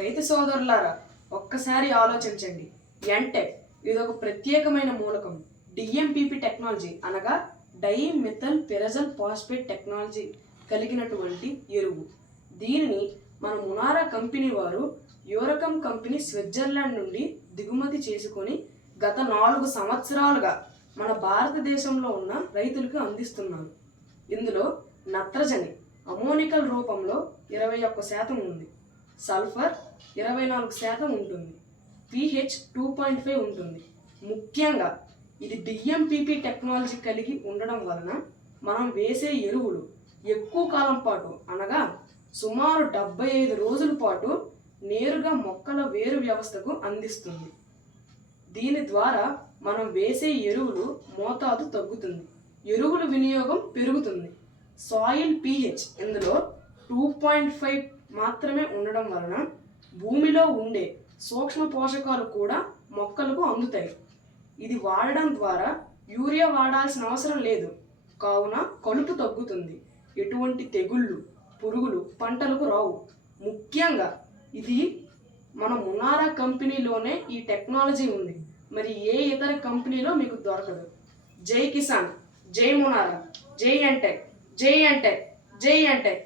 రైతు సోదరులారా ఒక్కసారి ఆలోచించండి. ఎన్టెక్ ఇది ఒక ప్రత్యేకమైన మూలకం. డిఎంపిపి టెక్నాలజీ అనగా di methyl pyrazole phosphate technology కలిగినటువంటి ఎరువు. దీనిని మన మునారా కంపెనీ వారు యూరకం కంపెనీ స్విట్జర్లాండ్ నుండి దిగుమతి చేసుకొని గత నాలుగు సంవత్సరాలుగా మన భారతదేశంలో ఉన్న రైతులకు అందిస్తున్నారు. ఇందులో నత్రజని అమోనికల్ రూపంలో ఇరవై ఒక్క శాతం ఉంది. సల్ఫర్ ఇరవై నాలుగు శాతం ఉంటుంది. పిహెచ్ టూ పాయింట్ ఫైవ్ ఉంటుంది. ముఖ్యంగా ఇది డిఎంపిపి టెక్నాలజీ కలిగి ఉండడం వలన మనం వేసే ఎరువులు ఎక్కువ కాలం పాటు అనగా సుమారు డెబ్బై ఐదు రోజుల పాటు నేరుగా మొక్కల వేరు వ్యవస్థకు అందిస్తుంది. దీని ద్వారా మనం వేసే ఎరువులు మోతాదు తగ్గుతుంది. ఎరువుల వినియోగం పెరుగుతుంది. సాయిల్ పీహెచ్ ఇందులో టూ పాయింట్ ఫైవ్ మాత్రమే ఉండడం వలన భూమిలో ఉండే సూక్ష్మ పోషకాలు కూడా మొక్కలకు అందుతాయి. ఇది వాడడం ద్వారా యూరియా వాడాల్సిన అవసరం లేదు. కావున కలుపు తగ్గుతుంది. ఎటువంటి తెగుళ్ళు పురుగులు పంటలకు రావు. ముఖ్యంగా ఇది మన మునారా కంపెనీలోనే ఈ టెక్నాలజీ ఉంది. మరి ఏ ఇతర కంపెనీలో మీకు దొరకదు? జై కిసాన్ జై మునారా జై అంటెక్ జై అంటెక్ జై అంటెక్